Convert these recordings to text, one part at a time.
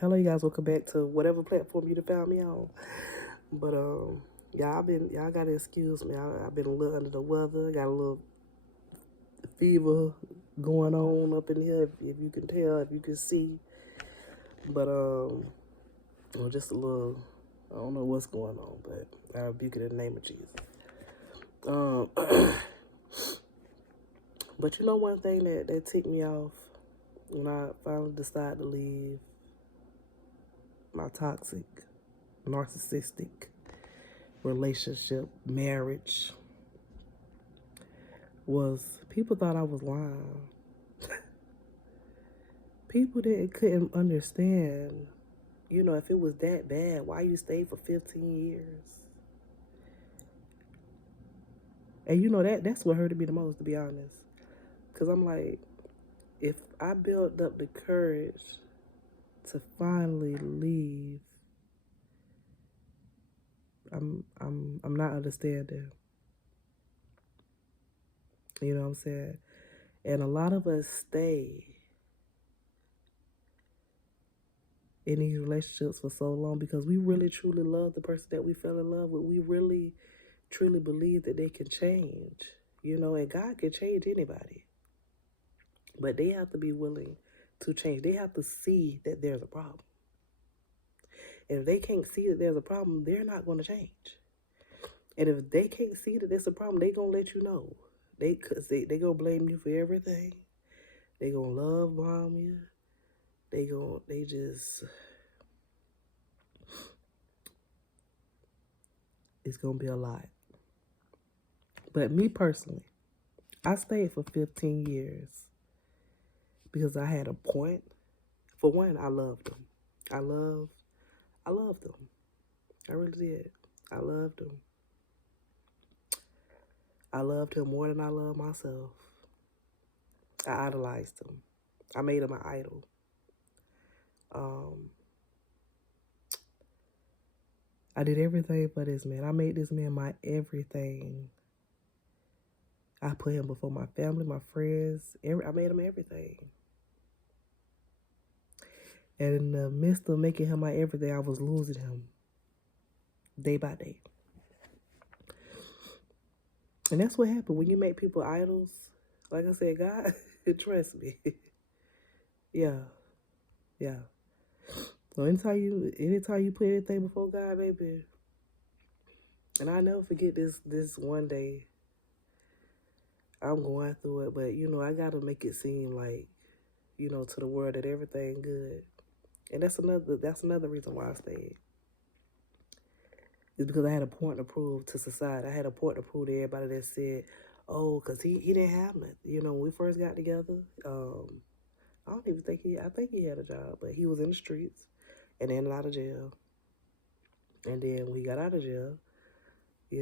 Hello, you guys. Welcome back to whatever platform you found me on. But y'all gotta excuse me. I've been a little under the weather. Got a little fever going on up in here. If you can tell, if you can see. But well, just a little. I don't know what's going on, but I rebuke it in the name of Jesus. Um, but you know one thing that ticked me off when I finally decided to leave my toxic, narcissistic relationship, marriage, was people thought I was lying. People that couldn't understand, if it was that bad, why you stayed for 15 years. And that's what hurted me the most, to be honest. Because I'm like, if I built up the courage to finally leave, I'm not understanding. You know what I'm saying? And a lot of us stay in these relationships for so long because we really truly love the person that we fell in love with. We really truly believe that they can change, and God can change anybody. But they have to be willing to change. They have to see that there's a problem. And if they can't see that there's a problem, they're not going to change. And if they can't see that there's a problem, they're going to let you know. They going to blame you for everything. They going to love bomb you. They just, it's going to be a lot. But me personally, I stayed for 15 years because I had a point. For one, I loved them. I loved them. I really did. I loved him. I loved him more than I loved myself. I idolized him. I made him an idol. I did everything for this man. I made this man my everything. I put him before my family, my friends. I made him everything. And in the midst of making him my everything, I was losing him day by day. And that's what happened when you make people idols. Like I said, God, trust me. Yeah. So anytime you put anything before God, baby, and I never forget this one day. I'm going through it, but I gotta make it seem like, to the world that everything good. And that's another reason why I stayed. It's because I had a point to prove to society. I had a point to prove to everybody that said, oh, because he didn't have nothing. When we first got together, I don't even think I think he had a job, but he was in the streets and in and out of jail. And then when he got out of jail, I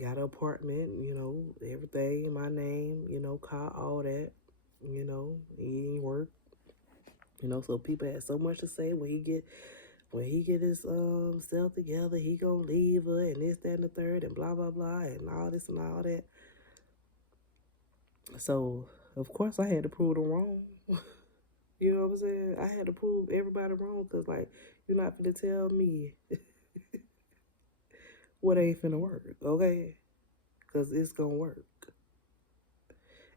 got an apartment, everything in my name, car, all that, he ain't work. So people had so much to say when he get his self together, he gonna leave her and this, that, and the third, and blah blah blah, and all this and all that. So of course I had to prove them wrong. You know what I'm saying? I had to prove everybody wrong because like you're not gonna tell me what ain't finna work, okay? Because it's gonna work.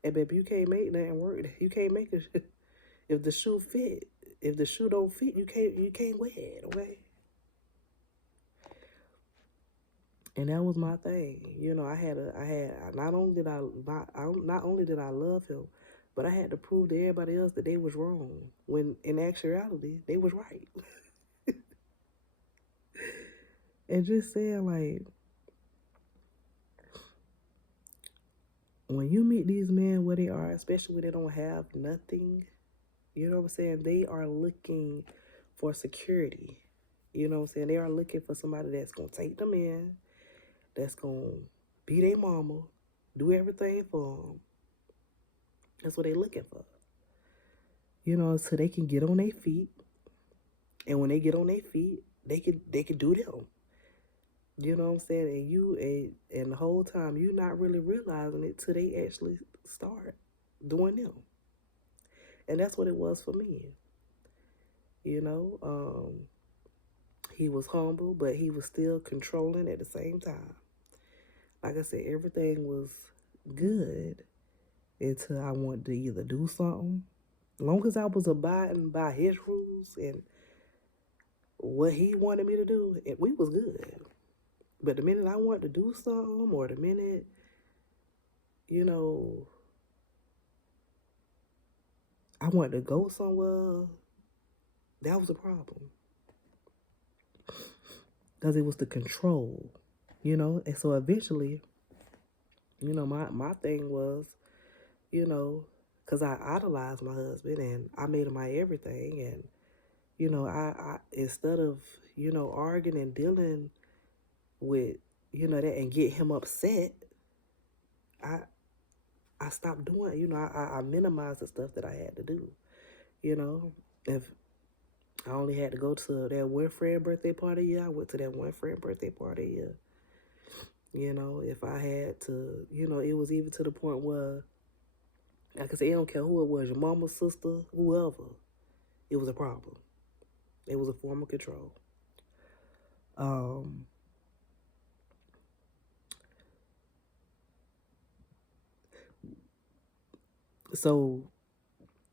And baby, you can't make nothing work. You can't make it if the shoe fit. If the shoe don't fit, you can't wear it, okay? And that was my thing. Not only did I love him, but I had to prove to everybody else that they was wrong. When in actuality, they was right. And just saying like, when you meet these men where they are, especially when they don't have nothing, you know what I'm saying? They are looking for security. You know what I'm saying? They are looking for somebody that's going to take them in, that's going to be their mama, do everything for them. That's what they're looking for. So they can get on their feet. And when they get on their feet, they can do them. You know what I'm saying? And the whole time, you're not really realizing it till they actually start doing them. And that's what it was for me. You know, he was humble, but he was still controlling at the same time. Like I said, everything was good until I wanted to either do something. As long as I was abiding by his rules and what he wanted me to do, we was good. But the minute I wanted to do something, or the minute, you know, I wanted to go somewhere, that was a problem. Because it was the control, you know? And so eventually, you know, my thing was, you know, because I idolized my husband and I made him my everything. And, you know, I instead of, you know, arguing and dealing with, you know, that and get him upset, I I stopped doing, you know, I minimized the stuff that I had to do. You know, if I only had to go to that one friend birthday party a year, I went to that one friend birthday party a year. You know, if I had to, you know, it was even to the point where, like I said, it don't care who it was, your mama, sister, whoever, it was a problem. It was a form of control. Um, so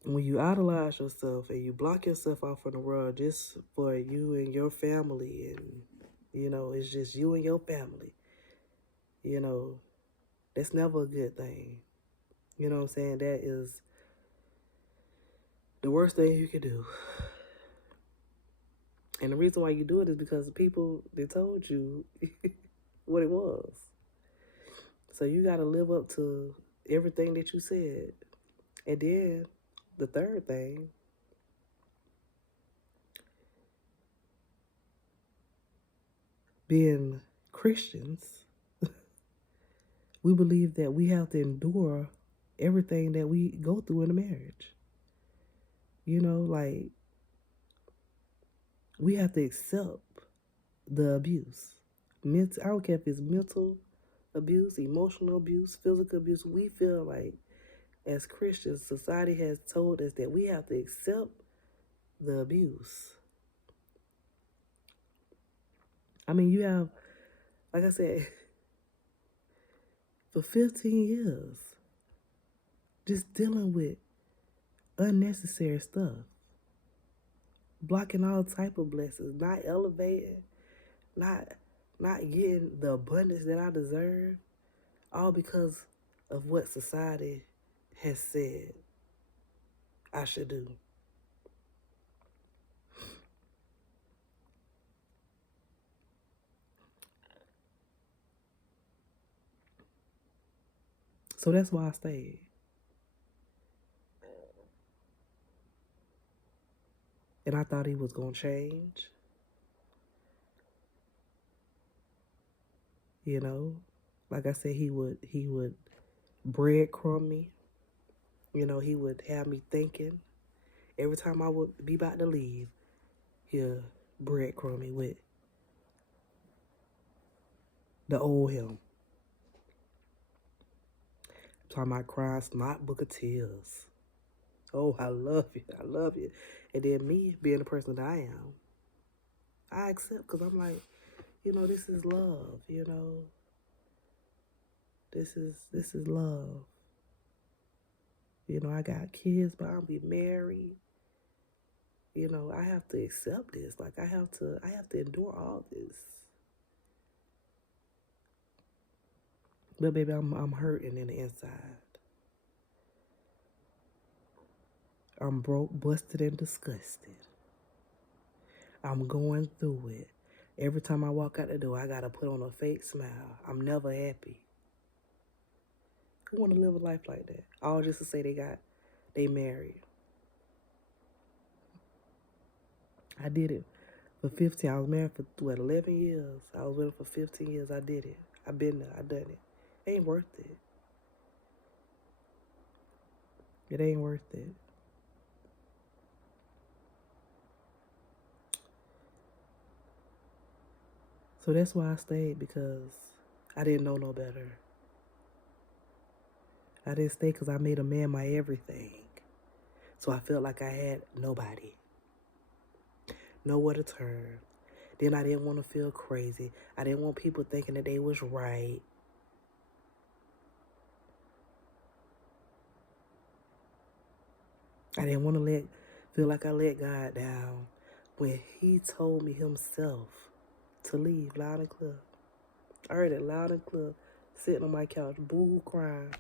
when you idolize yourself and you block yourself off from the world just for you and your family, and you know, it's just you and your family, you know, that's never a good thing. You know what I'm saying? That is the worst thing you can do. And the reason why you do it is because the people, they told you what it was. So you got to live up to everything that you said. And then the third thing, being Christians, we believe that we have to endure everything that we go through in a marriage. You know, like we have to accept the abuse. I don't care if it's mental abuse, emotional abuse, physical abuse. We feel like as Christians, society has told us that we have to accept the abuse. I mean, you have, like I said, for 15 years, just dealing with unnecessary stuff, blocking all type of blessings, not elevating, not not getting the abundance that I deserve, all because of what society has said I should do. So that's why I stayed. And I thought he was gonna change, you know. Like I said, he would breadcrumb me. You know, he would have me thinking. Every time I would be about to leave, he'll breadcrumb me with the old him. I'm talking about crying snot book of tears. Oh, I love you. I love you. And then me being the person that I am, I accept because I'm like, you know, this is love, you know. This is love. You know, I got kids, but I'll be married. You know, I have to accept this. Like I have to endure all this. But baby, I'm hurting in the inside. I'm broke, busted, and disgusted. I'm going through it. Every time I walk out the door, I gotta put on a fake smile. I'm never happy. Who wanna live a life like that? All just to say they married. I did it for 15. I was married for what, 11 years. I was with him for 15 years. I did it. I've been there. I done it. Ain't worth it. It ain't worth it. So that's why I stayed, because I didn't know no better. I didn't stay because I made a man my everything. So I felt like I had nobody. nowhere to turn. Then I didn't want to feel crazy. I didn't want people thinking that they was right. I didn't want to feel like I let God down when he told me himself to leave loud and clear. I heard it loud and clear, sitting on my couch, boo crying.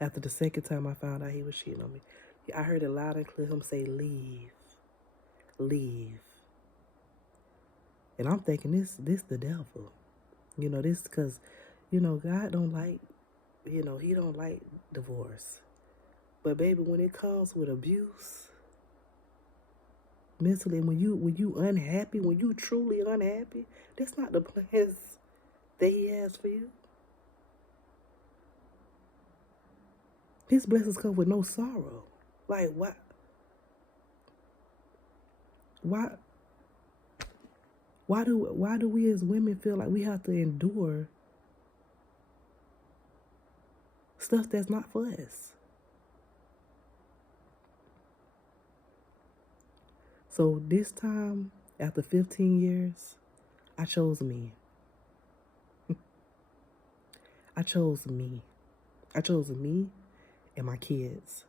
After the second time I found out he was cheating on me, I heard it loud and clear him say, leave, leave. And I'm thinking this the devil. This because, God don't like, he don't like divorce. But baby, when it comes with abuse, mentally, when you unhappy, when you truly unhappy, that's not the plans that he has for you. His blessings come with no sorrow. Like what? Why? Why do we as women feel like we have to endure stuff that's not for us? So this time, after 15 years, I chose me. I chose me. I chose me and my kids.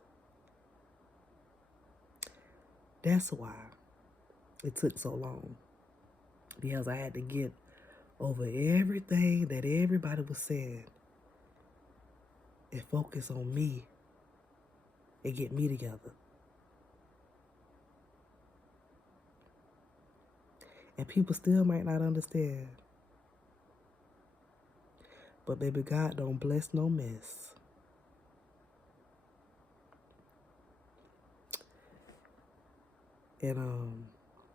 That's why it took so long. Because I had to get over everything that everybody was saying and focus on me and get me together. And people still might not understand. But baby, God don't bless no mess. And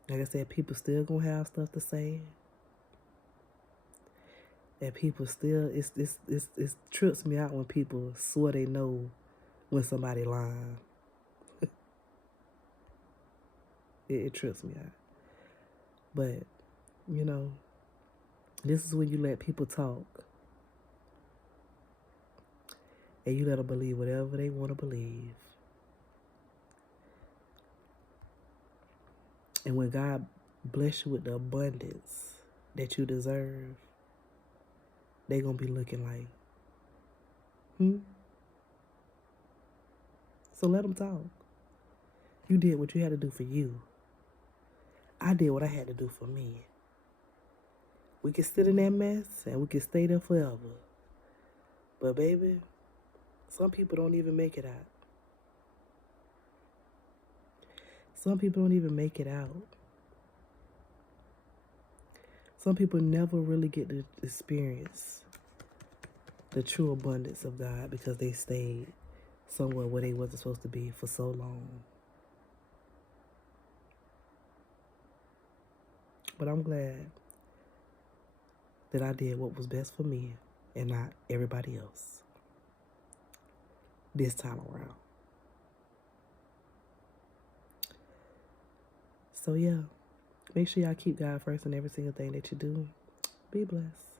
like I said, people still gonna have stuff to say. And people still, it trips me out when people swear they know when somebody lying. It trips me out. But, this is when you let people talk. And you let them believe whatever they want to believe. And when God bless you with the abundance that you deserve, they going to be looking like, So let them talk. You did what you had to do for you. I did what I had to do for me. We can sit in that mess and we can stay there forever. But baby, some people don't even make it out. Some people don't even make it out. Some people never really get to experience the true abundance of God because they stayed somewhere where they wasn't supposed to be for so long. But I'm glad that I did what was best for me and not everybody else this time around. So yeah, make sure y'all keep God first in every single thing that you do. Be blessed.